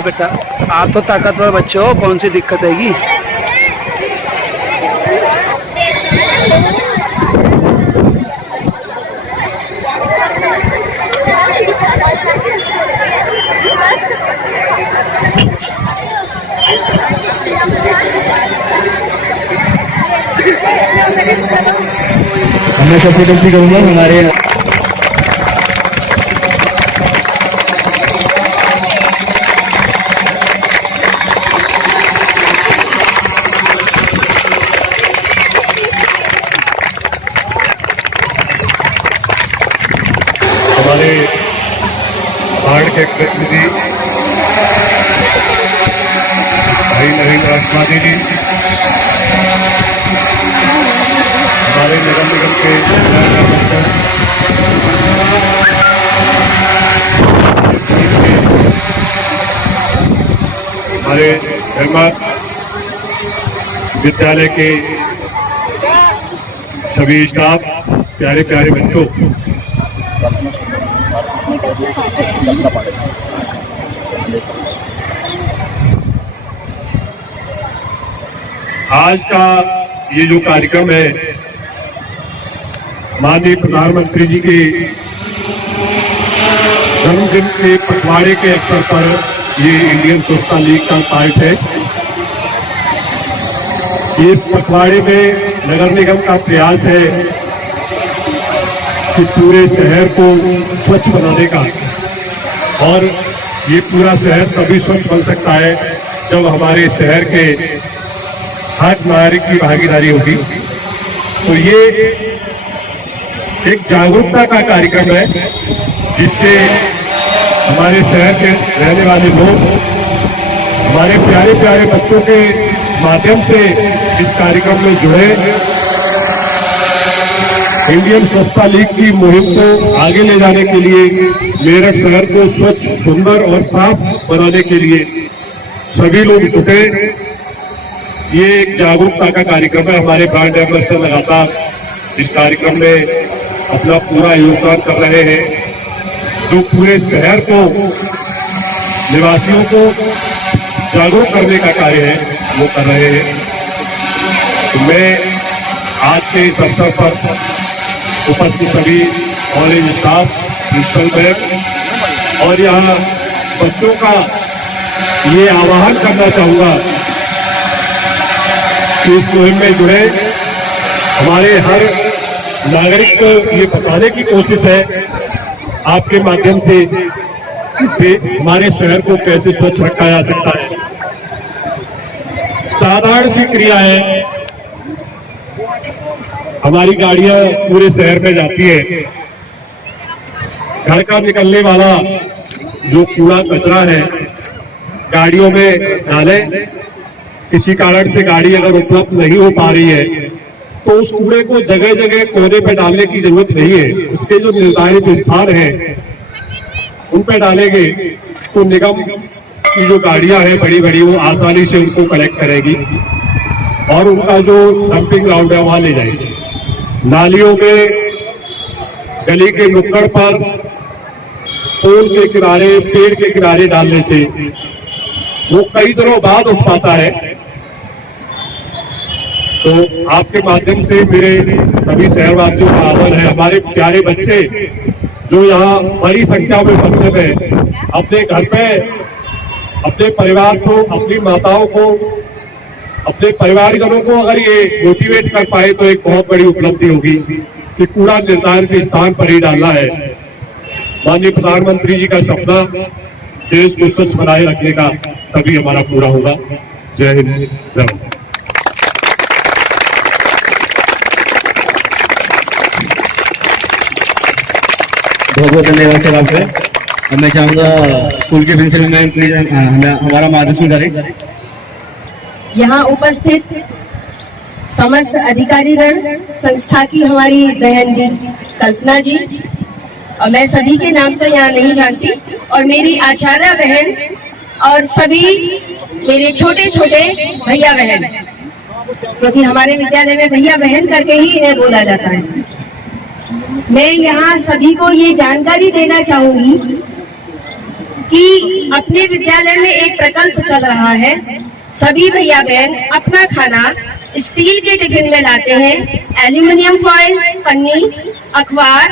बेटा आप तो ताकतवर बच्चे हो, कौन सी दिक्कत आएगी। मैं सबसे गलती करूंगा हमारे बाढ़ के प्रतिनिधि भाई नवीन राजमाधी जी, हमारे नगर निगम के हमारे धर्मार्थ विद्यालय के सभी स्टाफ, प्यारे प्यारे बच्चों, आज का ये जो कार्यक्रम है माननीय प्रधानमंत्री जी के जन्मदिन के पखवाड़े के अवसर पर ये इंडियन स्वच्छता लीग का पार्ट है। इस पखवाड़े में नगर निगम का प्रयास है कि पूरे शहर को स्वच्छ बनाने का, और ये पूरा शहर तभी स्वच्छ बन सकता है जब हमारे शहर के हर नागरिक की भागीदारी होगी। तो ये एक जागरूकता का कार्यक्रम है जिससे हमारे शहर के रहने वाले लोग, हमारे प्यारे प्यारे बच्चों के माध्यम से इस कार्यक्रम में जुड़े, इंडियन स्वच्छता लीग की मुहिम को आगे ले जाने के लिए, मेरठ शहर को स्वच्छ, सुंदर और साफ बनाने के लिए सभी लोग जुटे। ये एक जागरूकता का कार्यक्रम है। हमारे ब्रांड एम्बेसडर लगातार इस कार्यक्रम में अपना पूरा योगदान कर रहे हैं, जो पूरे शहर को, निवासियों को जागरूक करने का कार्य है वो कर रहे हैं। तो मैं आज के इस अवसर पर उपस्थित सभी कॉलेज स्टाफ, प्रिंसिपल मैम और यहाँ बच्चों का ये आह्वान करना चाहूंगा कि इस मुहिम में जुड़े। हमारे हर नागरिक को ये बताने की कोशिश है आपके माध्यम से कि हमारे शहर को कैसे स्वच्छ रखा जा सकता है। साधारण सी क्रिया है, हमारी गाड़ियां पूरे शहर में जाती है, घर का निकलने वाला जो कूड़ा कचरा है गाड़ियों में डालें। किसी कारण से गाड़ी अगर उपलब्ध नहीं हो पा रही है तो उस कूड़े को जगह जगह कोने पे डालने की जरूरत नहीं है, उसके जो निर्धारित स्थान है उन पे डालेंगे तो निगम की जो गाड़ियां हैं बड़ी बड़ी वो आसानी से उनको कलेक्ट करेगी और उनका जो डंपिंग ग्राउंड है वहां ले जाएगी। नालियों में, गली के नुक्कड़ पर, पोल के किनारे, पेड़ के किनारे डालने से वो कई दिनों बाद उठ पाता है। तो आपके माध्यम से मेरे सभी शहरवासियों का आह्वान है, हमारे प्यारे बच्चे जो यहाँ बड़ी संख्या में उपस्थित है, अपने घर पे अपने परिवार को, अपनी माताओं को, अपने परिवारजनों को अगर ये मोटिवेट कर पाए तो एक बहुत बड़ी उपलब्धि होगी कि कूड़ा निर्धारित स्थान पर ही डालना है। माननीय प्रधानमंत्री जी का सपना देश को स्वच्छ बनाए रखने का तभी हमारा पूरा होगा। जय हिंद, जय भारत। बहुत बहुत धन्यवाद सर आपसे। मैं चाहूंगा स्कूल के प्रिंसिपल मैम प्लीज हमारा मार्गदर्शन करें। यहाँ उपस्थित समस्त अधिकारीगण, संस्था की हमारी बहन कल्पना जी, और मैं सभी के नाम तो यहाँ नहीं जानती, और मेरी आचार्य बहन और सभी मेरे छोटे छोटे भैया बहन, क्योंकि हमारे विद्यालय में भैया बहन करके ही इन्हें बोला जाता है। मैं यहाँ सभी को ये जानकारी देना चाहूंगी कि अपने विद्यालय में एक प्रकल्प चल रहा है। सभी भैया बहन अपना खाना स्टील के टिफिन में लाते हैं, एल्यूमिनियम फॉइल, पन्नी, अखबार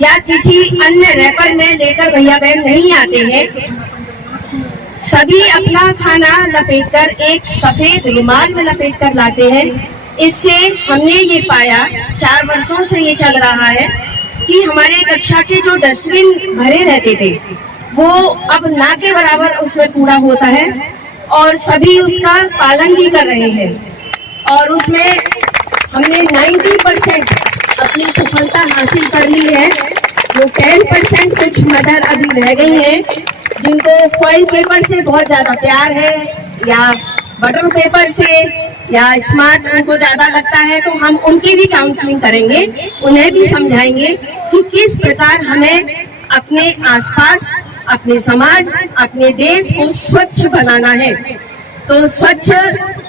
या किसी अन्य रैपर में लेकर भैया बहन नहीं आते हैं। सभी अपना खाना लपेटकर एक सफेद रुमाल में लपेटकर लाते हैं। इससे हमने ये पाया, 4 वर्षों से ये चल रहा है, कि हमारे कक्षा के जो डस्टबिन भरे रहते थे वो अब ना के बराबर उसमें कूड़ा होता है और सभी उसका पालन भी कर रहे हैं। और उसमें हमने 90% अपनी सफलता हासिल कर ली है। जो 10% कुछ मदर अभी रह गई हैं, जिनको फॉइल पेपर से बहुत ज्यादा प्यार है या बटर पेपर से या स्मार्ट उनको ज्यादा लगता है, तो हम उनकी भी काउंसलिंग करेंगे, उन्हें भी समझाएंगे कि किस प्रकार हमें अपने आसपास, अपने समाज, अपने देश को स्वच्छ बनाना है। तो स्वच्छ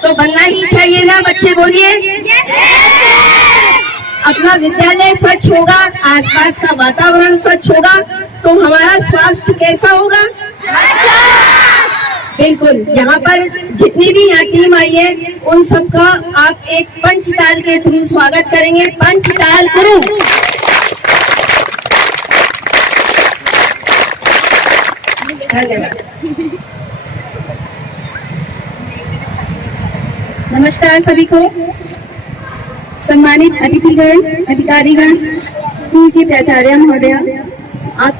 तो बनना ही चाहिए ना बच्चे, बोलिए। अपना विद्यालय स्वच्छ होगा, आसपास का वातावरण स्वच्छ होगा, तो हमारा स्वास्थ्य कैसा होगा? बिल्कुल। यहाँ पर जितनी भी यहाँ टीम आई है उन सबका आप एक पंचताल के थ्रू स्वागत करेंगे। पंचताल करो। धन्यवाद। नमस्कार सभी को। सम्मानित अतिथिगण, अधिकारीगण, स्कूल की प्राचार्य महोदया, आप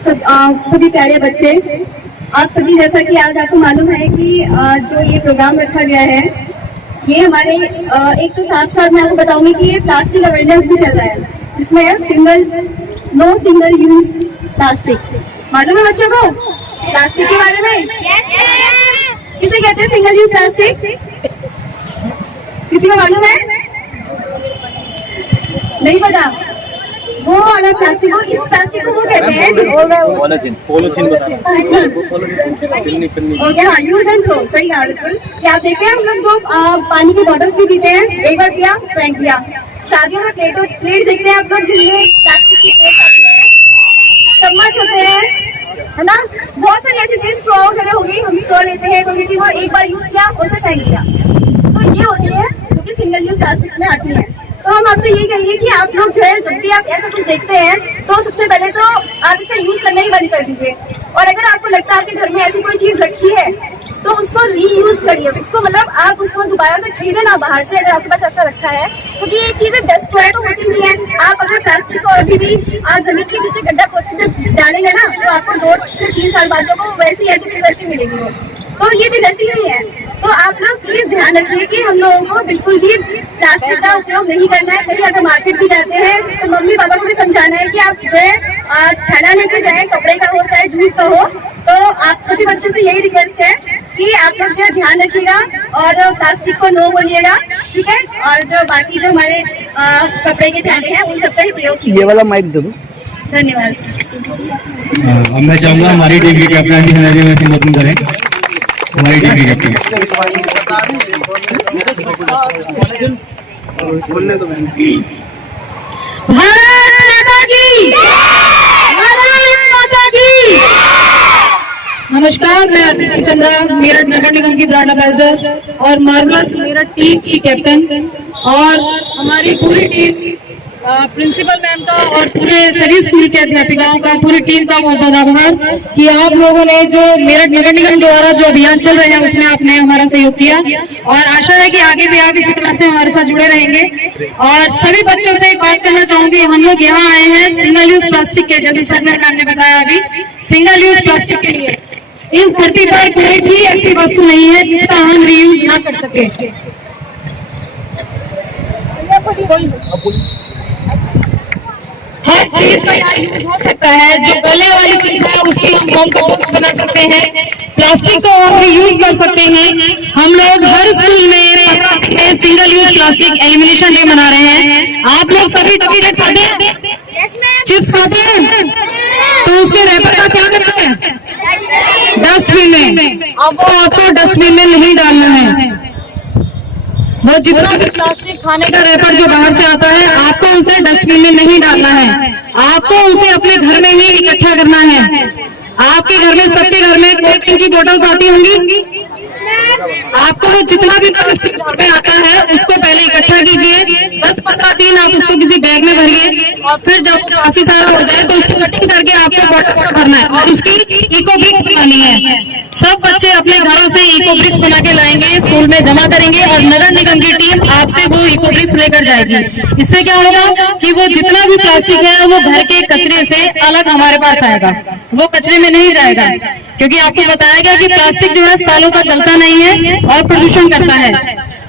सभी प्यारे बच्चे, आप सभी, जैसा कि आज आपको मालूम है कि जो ये प्रोग्राम रखा गया है, ये हमारे एक तो साथ साथ मैं आपको बताऊंगी कि ये प्लास्टिक अवेयरनेस भी चल रहा है, जिसमें नो सिंगल यूज प्लास्टिक। मालूम है बच्चों को प्लास्टिक के बारे में? किसे कहते हैं सिंगल यूज प्लास्टिक? किसी को मालूम है? नहीं पता? वो वाला प्लास्टिक, वो इस प्लास्टिक को वो कहते हैं ओके, हाँ, यूज एंड थ्रो। सही कहा बिल्कुल। क्या आप देखते हैं हम लोग जो पानी की बॉटल्स भी पीते हैं, एक बार पिया फेंक दिया। शादियों में प्लेट देखते हैं आप लोग, जिसमें प्लास्टिक की प्लेट आती है, चम्मच होते हैं, है ना? बहुत सारी ऐसी चीज, स्ट्रॉ वगैरह होगी, हम स्ट्रॉ लेते हैं, कोई चीज को एक बार यूज किया उसे फेंक दिया, तो ये होती है जो कि सिंगल यूज प्लास्टिक में आती है। तो हम आपसे ये कहेंगे कि आप लोग जो है, जब भी आप ऐसा कुछ देखते हैं तो सबसे पहले तो आप इसका यूज करना ही बंद कर दीजिए। और अगर आपको लगता है आपके घर में ऐसी कोई चीज रखी है तो उसको रीयूज करिए। उसको मतलब आप उसको दोबारा से खरीदे ना बाहर से, अगर आपके पास ऐसा रखा है, क्योंकि ये चीजें डिस्ट्रॉय तो होती नहीं है। आप अगर प्लास्टिक को अभी भी आप जमीन के नीचे गड्ढा खोद के डालेंगे ना, तो आपको 2 से 3 साल बाद वो वैसी ऐसी वैसी मिलेगी वो। तो ये भी गलती नहीं है। तो आप लोग प्लीज ध्यान रखिए कि हम लोगों को बिल्कुल भी प्लास्टिक का उपयोग नहीं करना है। कहीं अगर मार्केट भी जाते हैं तो मम्मी पापा को भी समझाना है कि आप जो है थैला लेकर जाए, कपड़े का हो चाहे जूट का हो। तो आप सभी बच्चों से यही रिक्वेस्ट है कि आप लोग जो ध्यान रखिएगा और प्लास्टिक को नो बोलिएगा, ठीक है? और जो बाकी जो हमारे कपड़े के थैले हैं उन सबका ही प्रयोग कीजिए। ये वाला माइक दो। धन्यवाद। अब मैं चाहूंगा हमारी टीम के कैप्टन जी संबोधन करें। हमारी टीम के कैप्टन बोलने दो। भारत माता की, भारत माता की। नमस्कार, मैं अदिति चंद्रा, मेरठ नगर निगम की ब्रांड एम्बेसडर और मार्वलस मेरठ टीम की कैप्टन, और हमारी पूरी टीम प्रिंसिपल मैम का और पूरे सभी स्कूल के अध्यापिकाओं का, पूरी टीम का बहुत बहुत आभार कि आप लोगों ने जो मेरठ नगर निगम द्वारा जो अभियान चल रहे हैं उसमें आपने हमारा सहयोग किया, और आशा है कि आगे भी आप इसी तरह से हमारे साथ जुड़े रहेंगे। और सभी बच्चों से एक बात करना चाहूंगी, हम लोग यहाँ आए हैं सिंगल यूज प्लास्टिक के, जैसे सर मैम ने बताया अभी, सिंगल यूज प्लास्टिक के लिए। इस धरती पर कोई भी ऐसी वस्तु नहीं है जिसका हम रीयूज ना कर सके। हर चीज का यहाँ यूज हो सकता है। जो गले वाली चीज है उसकी हम होम कंपोस्ट बना सकते हैं, प्लास्टिक को हम रीयूज कर सकते हैं। हम लोग हर स्कूल में single use plastic elimination day मना रहे हैं। आप लोग सभी चॉकलेट खाते हैं, चिप्स खाते हैं, तो उसके रैपर का क्या करते हैं? डस्टबिन में। अब वो आपको डस्टबिन में नहीं डालना है। वो जितना भी प्लास्टिक खाने का रैपर जो बाहर से आता है, आपको उसे डस्टबिन में नहीं डालना है। आपको उसे अपने घर में ही इकट्ठा करना है। आपके घर में, सबके घर में कोल्ड ड्रिंक की बोतल्स आती होंगी। आपको वो जितना भी प्लास्टिक घर में आता है उसको पहले इकट्ठा कीजिए, 10-15 दिन आप उसको किसी बैग में भरिए और फिर जब काफी सारा हो जाए तो उसको कटिंग करके आपको बॉटल भरना है और उसकी इको ब्रिक्स बनानी है। सब बच्चे अपने घरों से इको ब्रिक्स बना के लाएंगे, स्कूल में जमा करेंगे और नगर निगम की टीम आपसे वो इको ब्रिक्स लेकर जाएगी। इससे क्या होगा कि वो जितना भी प्लास्टिक है वो घर के कचरे से अलग हमारे पास आएगा, वो कचरे में नहीं जाएगा, क्योंकि आपको बताया गया कि प्लास्टिक जो है सालों का गलता नहीं है और प्रदूषण करता है।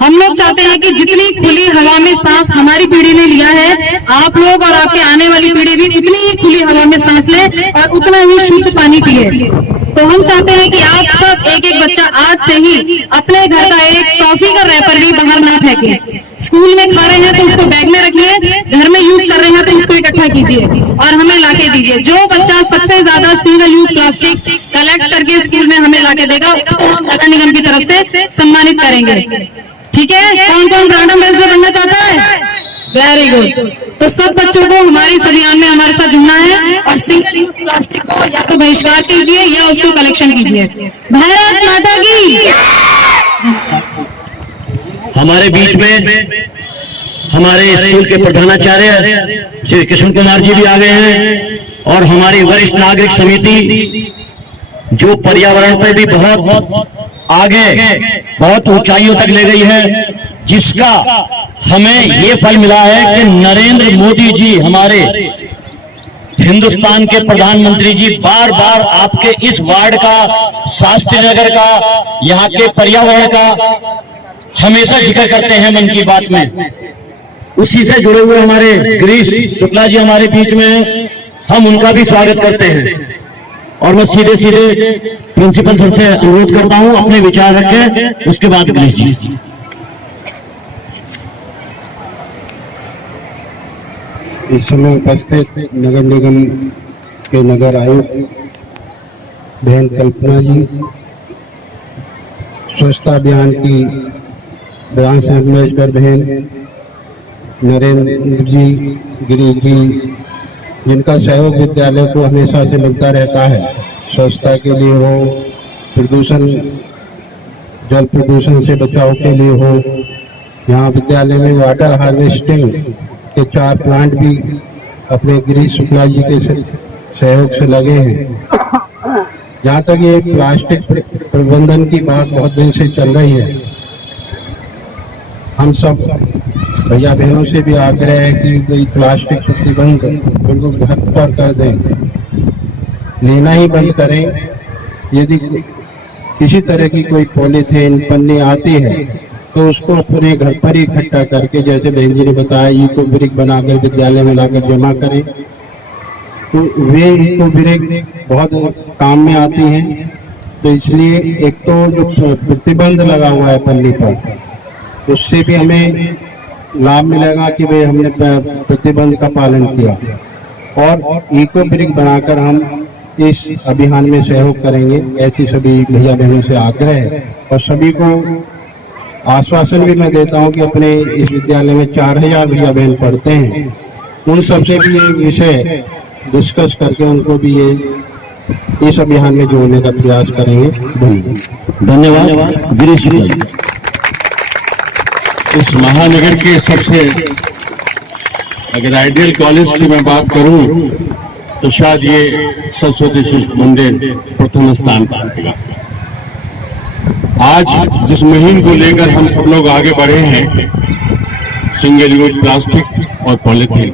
हम लोग चाहते हैं कि जितनी खुली हवा में सांस हमारी पीढ़ी ने लिया है, आप लोग और आपके आने वाली पीढ़ी भी उतनी ही खुली हवा में सांस ले और उतना ही शुद्ध पानी पिए। तो हम चाहते हैं कि आप सब एक एक बच्चा आज से ही अपने घर का एक टॉफी का रैपर भी बाहर ना फेंके। स्कूल में खा रहे हैं तो उसको बैग में रखिए, घर में यूज कर रहे हैं तो उसको इकट्ठा कीजिए और हमें लाके दीजिए। जो बच्चा सबसे ज्यादा सिंगल यूज प्लास्टिक कलेक्ट करके स्कूल में हमें लाके देगा उसको हम नगर निगम की तरफ से सम्मानित करेंगे। ठीक है, कौन कौन ब्रांड एम्बेसडर बनना चाहता है? Very good. तो सब बच्चों को हमारे इस अभियान में हमारे साथ जुड़ना है और सिंगल यूज प्लास्टिक को या तो बहिष्कार कीजिए या उसको कलेक्शन कीजिए। भारत माता की। हमारे बीच में हमारे स्कूल के प्रधानाचार्य श्री कृष्ण कुमार जी भी आ गए हैं और हमारी वरिष्ठ नागरिक समिति जो पर्यावरण पे भी बहुत आगे, बहुत ऊंचाइयों तक ले गई है, जिसका हमें ये फल मिला है कि नरेंद्र मोदी जी हमारे हिंदुस्तान के प्रधानमंत्री जी बार बार आपके इस वार्ड का, शास्त्री नगर का, यहाँ के पर्यावरण का हमेशा जिक्र करते हैं मन की बात में। उसी से जुड़े हुए हमारे गिरीश शुक्ला जी हमारे बीच में हैं, हम उनका भी स्वागत करते हैं। और मैं सीधे सीधे प्रिंसिपल सर से अनुरोध करता हूं अपने विचार रखें, उसके बाद गिरीश जी। इस समय उपस्थित नगर निगम के नगर आयुक्त बहन कल्पना जी, स्वच्छता अभियान की ब्रांच एम्बेसडर बहन नरेंद्र जी, गिरीश जी, जिनका सहयोग विद्यालय को हमेशा से मिलता रहता है, स्वच्छता के लिए हो, प्रदूषण, जल प्रदूषण से बचाव के लिए हो। यहाँ विद्यालय में वाटर हार्वेस्टिंग के 4 प्लांट भी अपने गिरीश शुक्ला जी के सहयोग से लगे हैं। जहाँ तक ये प्लास्टिक प्रबंधन की बात बहुत दिन से चल रही है, हम सब भैया बहनों से भी आग्रह है कि प्लास्टिक प्रतिबंध बिल्कुल घर पर कर दें, लेना ही बंद करें। यदि किसी तरह की कोई पॉलीथीन पन्नी आती है तो उसको अपने घर पर ही इकट्ठा करके, जैसे बहन जी ने बताया, इको ब्रिक बनाकर विद्यालय में लाकर जमा करें। तो वे इको ब्रिक बहुत काम में आती हैं। तो इसलिए एक तो जो प्रतिबंध लगा हुआ है पन्नी पर, उससे भी हमें लाभ मिलेगा कि भाई हमने प्रतिबंध का पालन किया, और इको ब्रिक बनाकर हम इस अभियान में सहयोग करेंगे, ऐसी सभी भैया बहनों से आग्रह है। और सभी को आश्वासन भी मैं देता हूं कि अपने इस विद्यालय में 4000 भैया बहन पढ़ते हैं, उन सबसे भी ये विषय डिस्कस करके उनको भी ये इस अभियान में जोड़ने का प्रयास करेंगे। धन्यवाद गिरीश जी। इस महानगर के सबसे, अगर आइडियल कॉलेज की मैं बात करूं तो शायद ये सरस्वती शिशु मंदिर प्रथम स्थान पाएगा। आज जिस मुहिम को लेकर हम सब लोग आगे बढ़े हैं, सिंगल यूज प्लास्टिक और पॉलीथीन,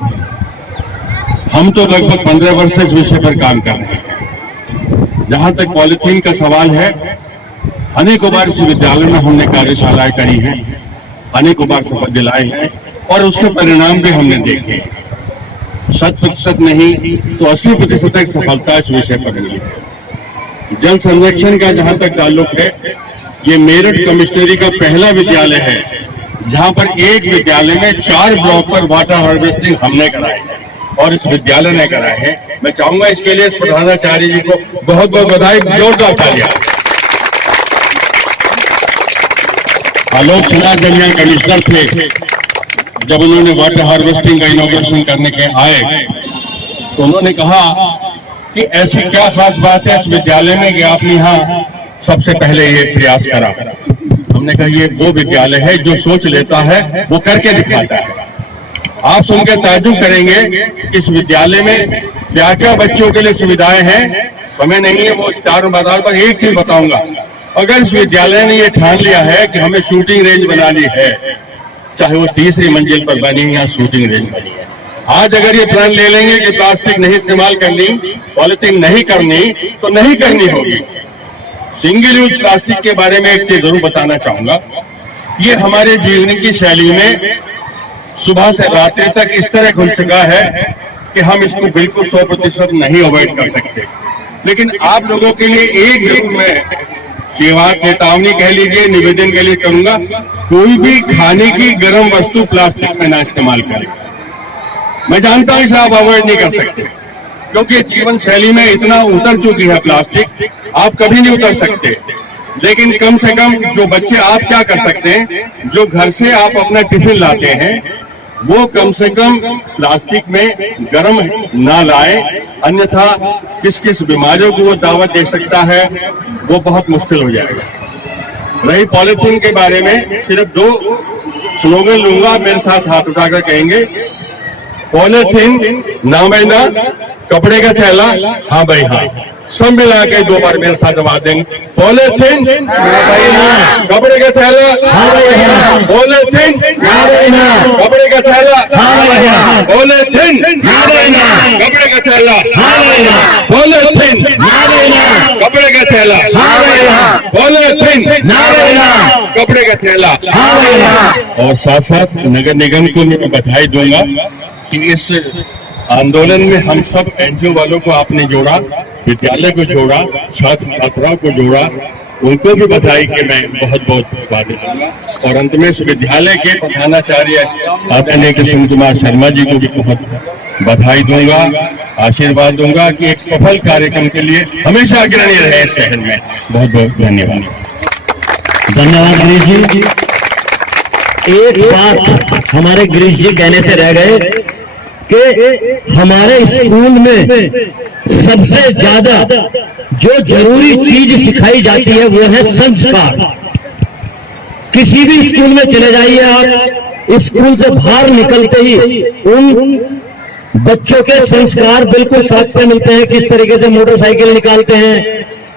हम तो लगभग 15 वर्ष से इस विषय पर काम कर रहे हैं। जहां तक पॉलीथीन का सवाल है, अनेकों बार इस विद्यालय में हमने कार्यशालाएं करी हैं, अनेकों बार शपथ दिलाए हैं और उसके परिणाम भी हमने देखे। 100% नहीं तो 80% तक सफलता इस विषय पर मिली है। जल संरक्षण का जहां तक ताल्लुक है, ये मेरठ कमिश्नरी का पहला विद्यालय है जहां पर एक विद्यालय में 4 ब्लॉक पर वाटर हार्वेस्टिंग हमने कराई है और इस विद्यालय ने कराए हैं। मैं चाहूंगा इसके लिए इस प्रधानाचार्य जी को बहुत बहुत बधाई, जोरदार तालियां। आलोक सिन्हा जब यहाँ कमिश्नर थे, जब उन्होंने वाटर हार्वेस्टिंग का इनोवेशन करने के आए तो उन्होंने कहा कि ऐसी क्या खास बात है इस विद्यालय में कि आपने यहाँ सबसे पहले ये प्रयास करा। हमने कहा ये वो विद्यालय है जो सोच लेता है वो करके दिखाता है। आप सुनकर ताज्जुब करेंगे कि इस विद्यालय में क्या क्या बच्चों के लिए सुविधाएं हैं। समय नहीं है वो स्टार बाजार पर एक चीज बताऊंगा। अगर इस विद्यालय ने ये ठान लिया है कि हमें शूटिंग रेंज बनानी है, चाहे वो तीसरी मंजिल पर बनी या शूटिंग रेंज बनी है, आज अगर ये प्लान ले लेंगे कि प्लास्टिक नहीं इस्तेमाल करनी, पॉलिथीन नहीं करनी, तो नहीं करनी होगी। सिंगल यूज प्लास्टिक के बारे में एक चीज जरूर बताना चाहूंगा। ये हमारे जीवन की शैली में सुबह से रात्रि तक इस तरह घुल चुका है कि हम इसको बिल्कुल 100% नहीं अवॉइड कर सकते। लेकिन आप लोगों के लिए एक जरूर मैं सेवा चेतावनी कह लीजिए, निवेदन के लिए करूंगा, कोई भी खाने की गर्म वस्तु प्लास्टिक में ना इस्तेमाल करें। मैं जानता हूं इसे आप अवॉइड नहीं कर सकते क्योंकि जीवन शैली में इतना उतर चुकी है प्लास्टिक, आप कभी नहीं उतर सकते। लेकिन कम से कम जो बच्चे आप क्या कर सकते हैं, जो घर से आप अपना टिफिन लाते हैं वो कम से कम प्लास्टिक में गर्म ना लाएं, अन्यथा किस किस बीमारियों को वो दावत दे सकता है वो बहुत मुश्किल हो जाएगा। रही पॉलिथीन के बारे में सिर्फ 2 स्लोगन लूंगा, मेरे साथ हाथ उठाकर कहेंगे, पॉलिथीन ना भाई ना, कपड़े का थैला हाँ भाई हाँ। सब मिला के 2 बार मेरे साथ आवाज देंगे, पॉलिथीन कपड़े का थैला, पॉलिथीन कपड़े का थैला, पॉलिथीन कपड़े का थैला, पॉलिथीन कपड़े का थैला, पॉलिथीन कपड़े का थैला। और साथ साथ नगर निगम को मैं बधाई दूंगा कि इस आंदोलन में हम सब एनजीओ वालों को आपने जोड़ा, विद्यालय को जोड़ा, छात्र छात्राओं को जोड़ा, उनको भी बधाई कि मैं बहुत बहुत बधाई दूंगा। और अंत में इस विद्यालय के प्रधानाचार्य आदरणीय कृष्ण कुमार शर्मा जी को भी बहुत बधाई दूंगा, आशीर्वाद दूंगा कि एक सफल कार्यक्रम के लिए हमेशा अग्रणी रहे इस शहर में। बहुत बहुत धन्यवाद। धन्यवाद गिरीश जी। एक बात हमारे गिरीश जी कहने से रह गए कि हमारे स्कूल में सबसे ज्यादा जो जरूरी चीज सिखाई जाती है वो है संस्कार। किसी भी स्कूल में चले जाइए आप, स्कूल से बाहर निकलते ही उन बच्चों के संस्कार बिल्कुल साथ पे मिलते हैं। किस तरीके से मोटरसाइकिल निकालते हैं,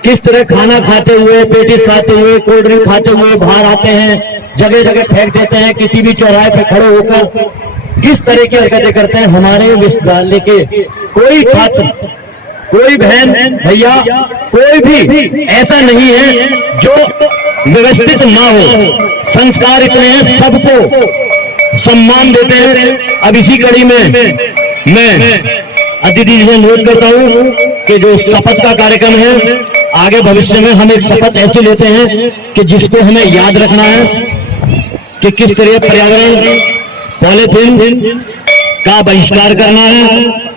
किस तरह खाना खाते हुए, पेटिस खाते हुए, कोल्ड ड्रिंक खाते हुए बाहर आते हैं, जगह जगह फेंक देते हैं, किसी भी चौराहे पे खड़े होकर किस तरह की हरकतें करते हैं। हमारे विश्वविद्यालय के कोई छात्र, कोई बहन भैया, कोई भी ऐसा नहीं है जो व्यवस्थित ना हो। संस्कार इतने हैं, सबको सम्मान देते हैं। अब इसी कड़ी में मैं अतिथि जी से अनुरोध करता हूं कि जो शपथ का कार्यक्रम है, आगे भविष्य में हम एक शपथ ऐसे लेते हैं कि जिसको हमें याद रखना है कि किस तरह पर्यावरण पॉलिथीन का बहिष्कार करना है।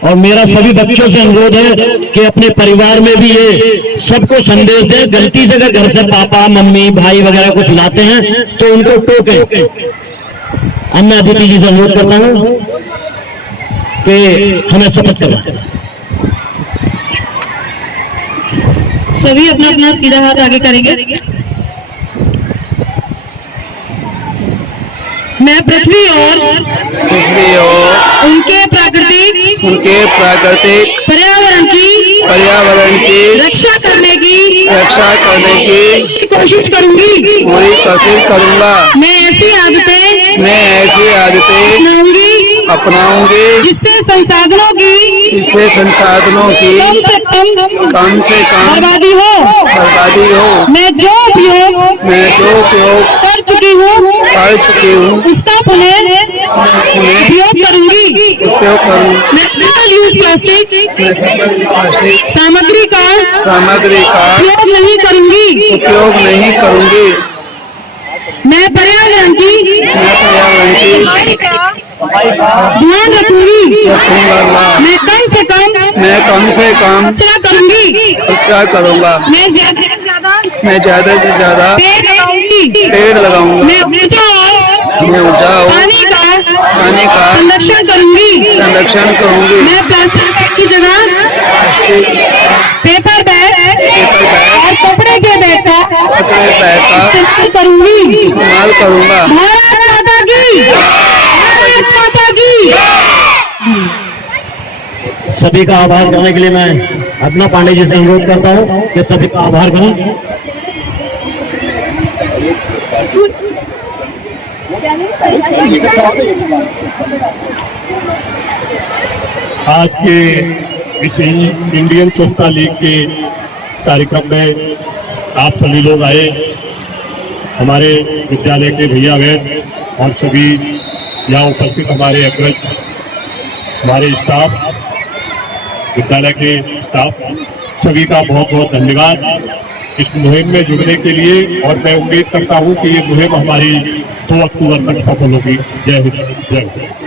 और मेरा सभी बच्चों से अनुरोध है कि अपने परिवार में भी ये सबको संदेश दें। गलती से अगर घर से पापा मम्मी भाई वगैरह कुछ लाते हैं तो उनको टोके। अब मैं अतिथि जी से अनुरोध करता हूं कि हमें शपथ करना है। सभी अपना अपना सीधा हाथ आगे करेंगे। मैं पृथ्वी और उनके प्राकृतिक पर्यावरण की रक्षा करने की कोशिश करूंगी। मैं ऐसी आदतें अपनाऊंगी जिससे संसाधनों की कम से कम बर्बादी हो। मैं जो उपयोग कर चुकी हूँ उसका पुनः उपयोग करूंगी। मैं सिंगल यूज प्लास्टिक सामग्री का उपयोग नहीं करूंगी। मैं पर्यावरण की ध्यान रखूंगी। मैं कम से कम कचरा करूंगा। मैं ज्यादा से ज्यादा पेड़ लगाऊंगा। मैं ऊर्जा और पानी का संरक्षण करूंगी। मैं प्लास्टिक बैग की जगह पेपर बैग और कपड़े के बैग का इस्तेमाल करूंगी। भारत माता की, भारत माता की। सभी का आभार करने के लिए मैं अदना पांडे जी से अनुरोध करता हूं कि सभी का आभार करें। आज के इस इंडियन स्वच्छता लीग के कार्यक्रम में आप सभी लोग आए, हमारे विद्यालय के भैया बहन और सभी यहाँ उपस्थित हमारे अग्रज, हमारे स्टाफ, विद्यालय के स्टाफ, सभी का बहुत बहुत धन्यवाद इस मुहिम में जुड़ने के लिए। और मैं उम्मीद करता हूँ कि ये मुहिम हमारी 2 अक्टूबर तक सफल होगी। जय हिंद, जय हिंद।